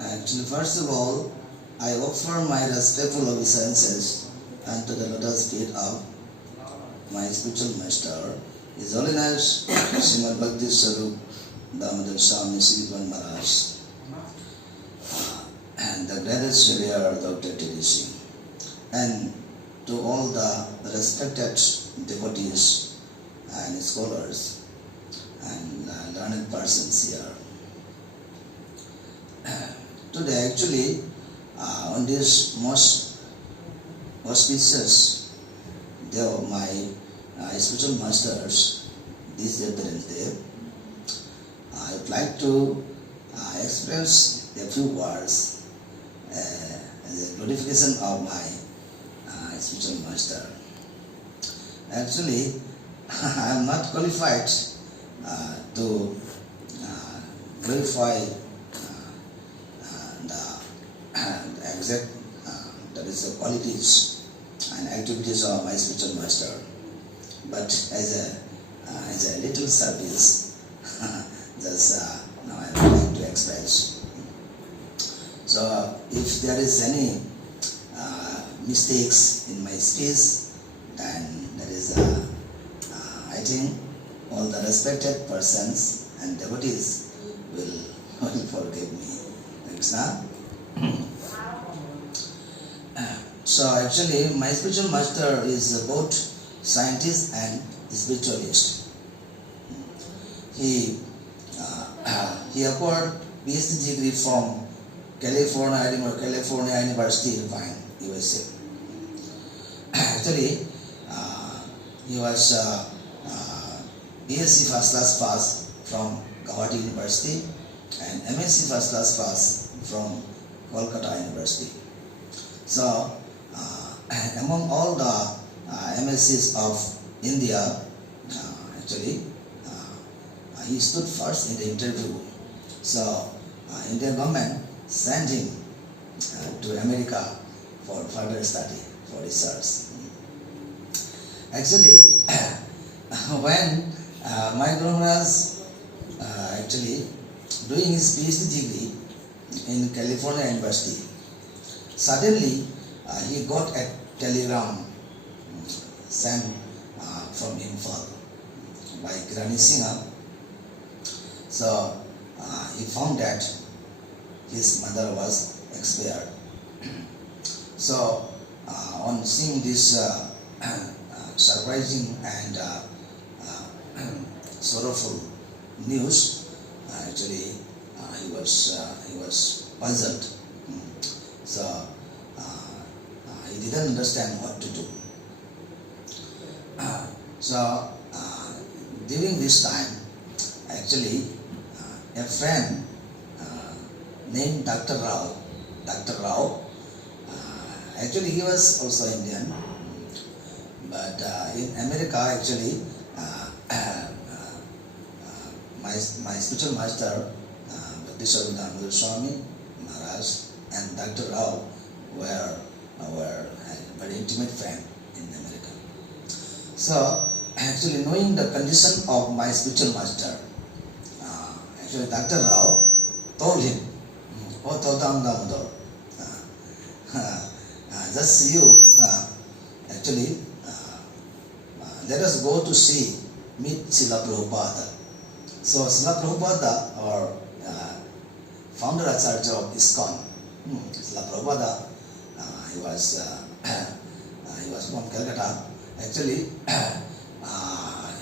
Actually, first of all, I offer my respectful obeisances unto the lotus feet of my spiritual master, His Holiness Srimad Bhakti Sarup Damodara Swami Srivan Maharaj, and the greatest Savior Dr. TDC, and to all the respected devotees and scholars and learned persons here. Today, actually, on this most auspicious day of my spiritual master's disappearance day, I would like to express a few words as a glorification of my spiritual master. Actually, I am not qualified to glorify the exact that is the qualities and activities of my spiritual master, but as a little service, just now I am trying to express. So if there is any mistakes in my speech, then that is I think all the respected persons and devotees will forgive me. Krishna. So actually, my spiritual master is both scientist and spiritualist. He acquired PhD degree from California University, Irvine, USA. Actually, he was BSc First Class Pass from Guwahati University and MSc First Class Pass from Kolkata University. So, among all the MSCs of India, actually, he stood first in the interview. So, Indian government sent him to America for further study, for research. Actually, when my Guru Maharaj actually doing his PhD degree in California University, suddenly he got a telegram sent from Imphal by Granny Singha. So he found that his mother was expired. So on seeing this surprising and sorrowful news, actually he was puzzled. So he didn't understand what to do. So during this time, actually, a friend named Dr. Rao, actually he was also Indian, but in America, actually, my spiritual master, Bhakti Damodara Swami Maharaj and Dr. Rao were a very intimate friend in America. So, actually knowing the condition of my spiritual master, actually Dr. Rao told him, "Oh, Damodara, just you, actually, let us go to meet Srila Prabhupada." So Srila Prabhupada, our founder Acharya of ISKCON, Srila Prabhupada, he was from Calcutta. Actually,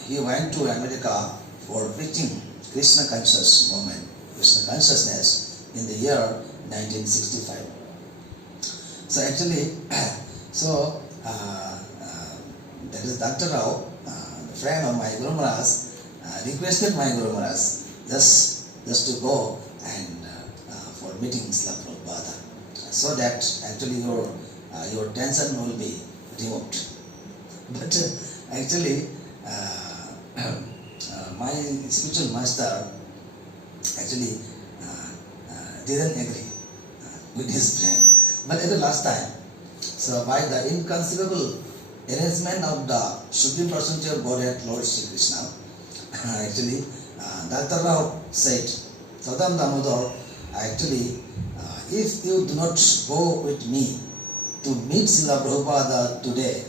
he went to America for preaching Krishna conscious movement, Krishna consciousness in the year 1965. So actually, that is Dr. Rao, the friend of my Guru Maharaj, requested my Guru Maharaj just to go and for meeting Srila Prabhupada, so that actually your tension will be removed. But actually, my spiritual master actually didn't agree with his friend. But at the last time, so by the inconceivable arrangement of the Supreme Personality of Godhead, Lord Sri Krishna, actually, Dr. Rao said, "Sadam Damodar, actually, if you do not go with me to meet Srila Prabhupada today,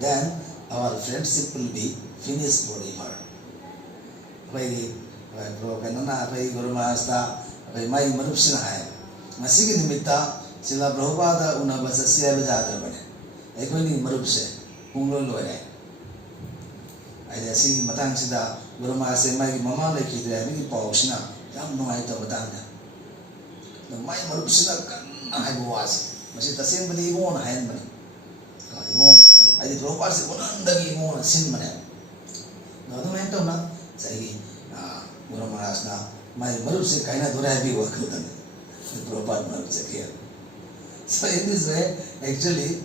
then our friendship will be finished forever. Apai Guru Maharaj apai mai marupsina hai. Masigi nimitta Srila Prabhupada unabasa siya bajadra bane. Ekoni marupse umlo loe. Aida si matang sida Guru Maharaj se mai mama le kidre mi paushina yam no ai to batanga. The mai marupsina kan hai buwas. Masi tasem bali mo na hain bane. Ka mo na ai Prabhupada se unandagi mo na sin bane. No to mento na sai Guru Maharaj na my marup se kaina dora bhi work hotan. Prabhupada marup se kiya. So in this way, actually,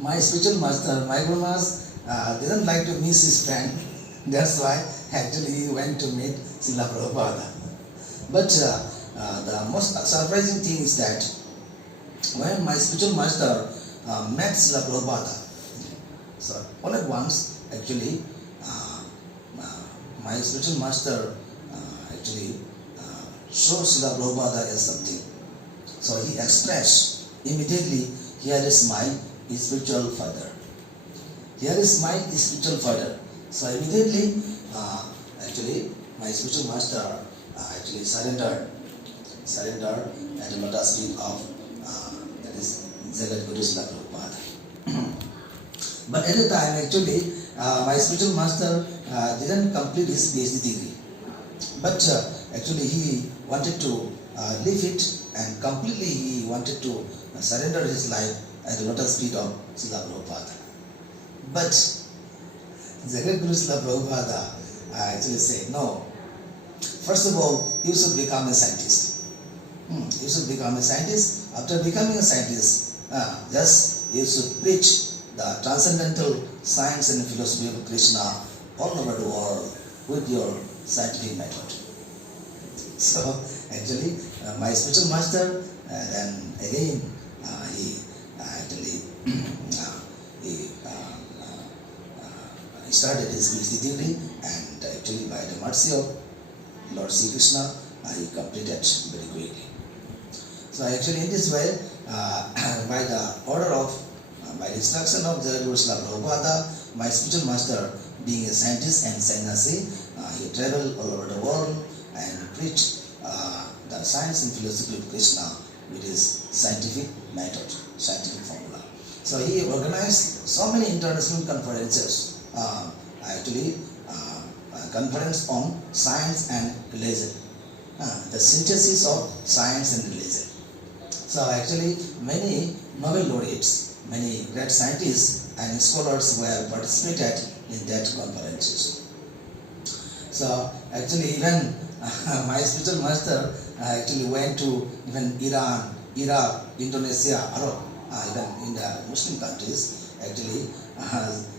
my spiritual master, my Guru Maharaj, didn't like to miss his friend. That's why actually he went to meet Srila Prabhupada. But the most surprising thing is that when my spiritual master met Srila Prabhupada, so all at once, actually, my spiritual master actually showed Srila Prabhupada as something. So he expressed immediately, here is my spiritual father. Here is my spiritual father. So immediately, actually, my spiritual master actually surrendered at the lotus feet of that is Jagat Guru Srila Prabhupada. But at the time, actually, my spiritual master didn't complete his PhD degree. But actually, he wanted to leave it, and completely he wanted to surrender his life at the lotus feet of Srila Prabhupada. But Jagat Guru Srila Prabhupada actually said, no, first of all, you should become a scientist. You should become a scientist. After becoming a scientist, just you should preach the transcendental science and philosophy of Krishna all over the world with your scientific method. So actually, my spiritual master then again he started his PhD degree, and actually by the mercy of Lord Sri Krishna, he completed very quickly. So actually in this way, by the order of, by the instruction of the Guru Srila Prabhupada, my spiritual master, being a scientist and sannyasi, he traveled all over the world and preached the science and philosophy of Krishna with his scientific method, scientific formula. So he organized so many international conferences, conference on science and religion, the synthesis of science and religion. So actually many Nobel laureates, many great scientists and scholars were participated in that conferences. So actually even my spiritual master actually went to even Iran, Iraq, Indonesia, Arab, even in the Muslim countries. Actually,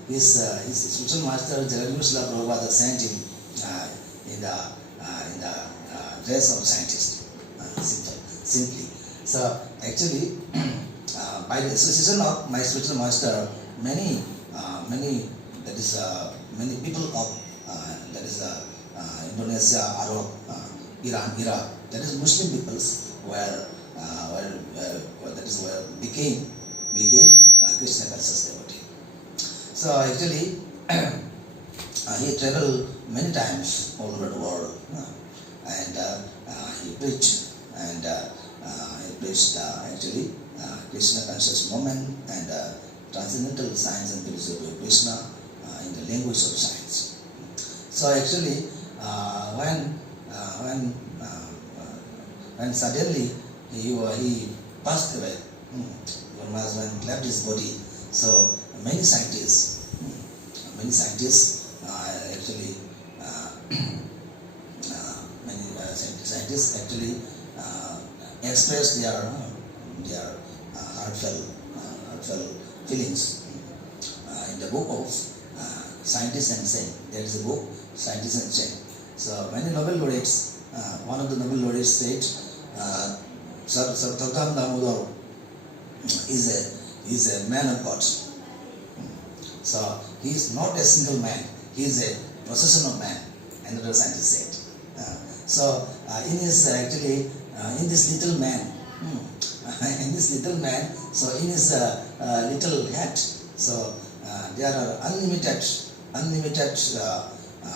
his spiritual master Jagat Guru Srila Prabhupada sent him in the dress of scientist, simply. So actually, by the association of my spiritual master, many people of Indonesia, Arab, Iran, Iraq, that is Muslim peoples became Krishna conscious devotee. So actually, he traveled many times all over the world, and he preached actually Krishna conscious movement and transcendental science and philosophy of Krishna in the language of science. So actually, when suddenly he passed away, when left his body, so many scientists actually expressed their heartfelt feelings in the book of Scientists and Saint. There is a book, Scientists and Saint. So many Nobel laureates, one of the Nobel laureates said, Damodara is a man of God. So he is not a single man, he is a procession of man, another scientist said. So in his actually in this little man, in this little man, so in his little hat, so there are unlimited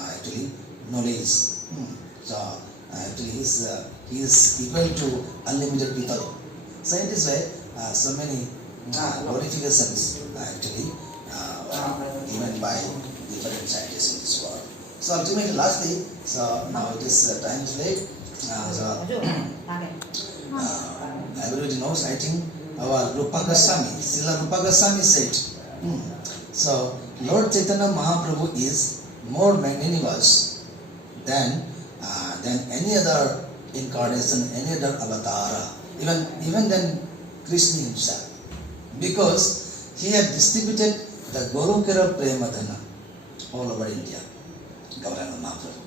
actually knowledge. So actually he is equal to unlimited people. So in this way, so many glorifications actually given by different scientists in this world. So ultimately, lastly, so now it is time to late. Everybody knows, I think, our Rupa Goswami, Srila Rupa Goswami said, so Lord Chaitanya Mahaprabhu is more magnanimous than any other incarnation, any other avatar, even than Krishna himself, because he had distributed the Gorukara Premadhana all over India, Gauranga Mahaprabhu.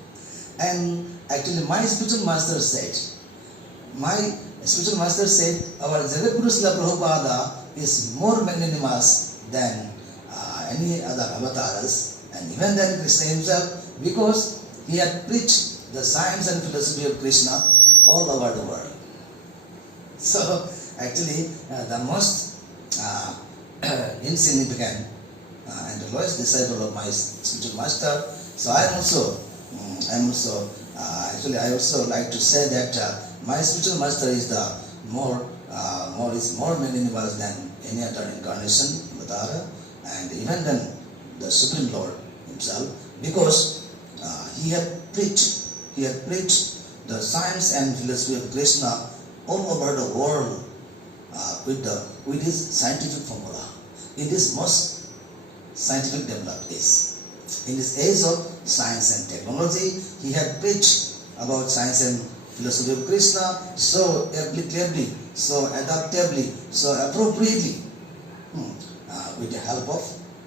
And actually my spiritual master said, our Jagadguru Srila Prabhupada is more magnanimous than any other avatars, and even than Krishna himself, because he had preached the science and philosophy of Krishna all over the world. So actually the most insignificant and the lowest disciple of my spiritual master. So I also like to say that my spiritual master is the more magnanimous than any other incarnation, avatar, and even than the Supreme Lord himself, because he had preached the science and philosophy of Krishna all over the world with his scientific formula, in this most scientific developed age. In this age of science and technology, he had preached about science and philosophy of Krishna so clearly, so adaptably, so appropriately, with the help of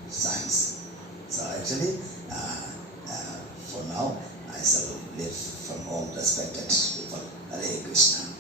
science. So actually, for now, I shall live from all respected people. Hare Krishna.